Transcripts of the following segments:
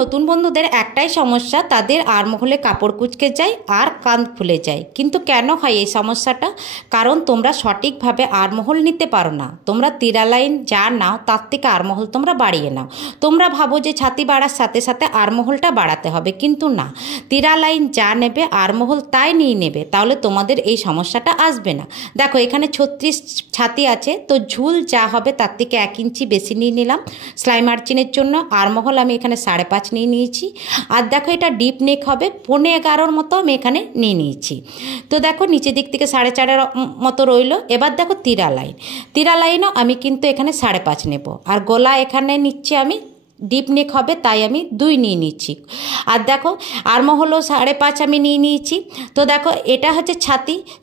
নতুন বন্ধুদের একটাই সমস্যা, তাদের আড়মোহলে কাপড় কুঁচকে যায় আর কান খুলে যায়। কিন্তু কেন হয় এই সমস্যাটা? কারণ তোমরা সঠিকভাবে আড়মোহল নিতে পারো না। তোমরা তিরা লাইন যা নাও তার থেকে আড়মোহল তোমরা বাড়িয়ে নাও। তোমরা ভাবো যে ছাতি বাড়ার সাথে সাথে আড়মোহলটা বাড়াতে হবে, কিন্তু না। তিরা লাইন যা নেবে আড়মোহল তাই নিয়ে নেবে, তাহলে তোমাদের এই সমস্যাটা আসবে না। দেখো এখানে 36 ছাতি আছে, তো ঝুল যা হবে তার থেকে 1 ইঞ্চি বেশি নিয়ে নিলাম সেলাই মার্জিনের জন্য। আড়মোহল আমি এখানে 5.5 নিয়ে নিয়েছি। আর দেখো এটা ডিপ নেক হবে, 11.5 মতো আমি এখানে নিয়ে নিয়েছি। তো দেখো নিচের দিক থেকে 4.5 মতো রইলো। এবার দেখো তিরা লাইনও আমি কিন্তু এখানে 5.5 নেব। আর গলা এখানে নিচ্ছি আমি, ডিপ নেক হবে তাই আমি 2 নিয়ে নিচ্ছি। আর দেখো আড়মোহলও 5.5 আমি নিয়ে নিয়েছি। তো দেখো এটা হচ্ছে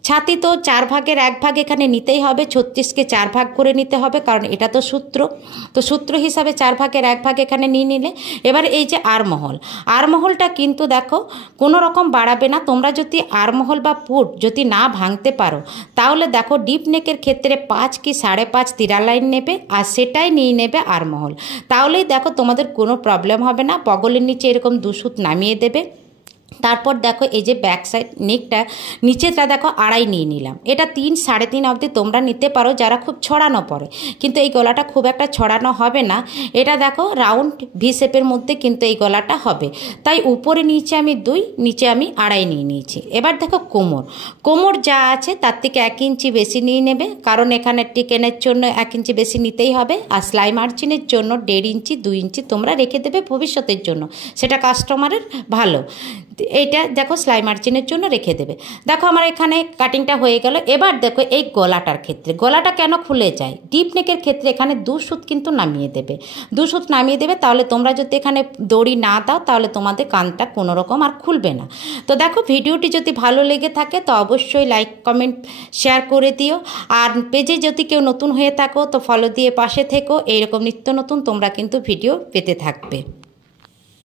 ছাতি তো 4 ভাগের 1 ভাগ এখানে নিতেই হবে। 36কে 4 ভাগ করে নিতে হবে, কারণ এটা তো সূত্র হিসাবে 4 ভাগের 1 ভাগ এখানে নিয়ে নিলে। এবার এই যে আড়মোহলটা কিন্তু দেখো কোনো রকম বাড়াবে না। তোমরা যদি আড়মোহল বা পুট যদি না ভাঙতে পারো, তাহলে দেখো ডিপ নেকের ক্ষেত্রে 5 কি 5.5 তিরা লাইন নেবে, আর সেটাই নিয়ে নেবে আড়মোহল। তাহলেই দেখো তোমাদের কোনো প্রবলেম হবে না। বগলের নিচে এরকম 2 সুত নামিয়ে দেবে। তারপর দেখো এই যে ব্যাক সাইড নেকটা নিচেটা দেখো 2.5 নিয়ে নিলাম। এটা 3 3.5 অবধি তোমরা নিতে পারো যারা খুব ছড়ানো পড়ে, কিন্তু এই গলাটা খুব একটা ছড়ানো হবে না। এটা দেখো রাউন্ড ভি শেপের মধ্যে কিন্তু এই গলাটা হবে, তাই উপরে নিচে আমি 2, নিচে আমি 2.5 নিয়ে নিয়েছি। এবার দেখো কোমর যা আছে তার থেকে 1 ইঞ্চি বেশি নিয়ে নেবে, কারণ এখানে টিকেনের জন্য 1 ইঞ্চি বেশি নিতেই হবে। আর সেলাই মার্জিনের জন্য 1.5 ইঞ্চি 2 ইঞ্চি তোমরা রেখে দেবে ভবিষ্যতের জন্য, সেটা কাস্টমারের ভালো। এইটা দেখো সেলাই মার্জিনের জন্য রেখে দেবে। দেখো আমার এখানে কাটিংটা হয়ে গেল। এবার দেখো এই গলাটার ক্ষেত্রে, গলাটা কেন খুলে যায়? ডিপ নেকের ক্ষেত্রে এখানে 2 সুত কিন্তু নামিয়ে দেবে, 2 সুত নামিয়ে দেবে। তাহলে তোমরা যদি এখানে দড়ি না দাও, তাহলে তোমাদের কানটা কোনো রকম আর খুলবে না। তো দেখো ভিডিওটি যদি ভালো লেগে থাকে তো অবশ্যই লাইক কমেন্ট শেয়ার করে দিও। আর পেজে যদি কেউ নতুন হয়ে থাকো তো ফলো দিয়ে পাশে থেকো। এইরকম নিত্য নতুন তোমরা কিন্তু ভিডিও পেতে থাকবে।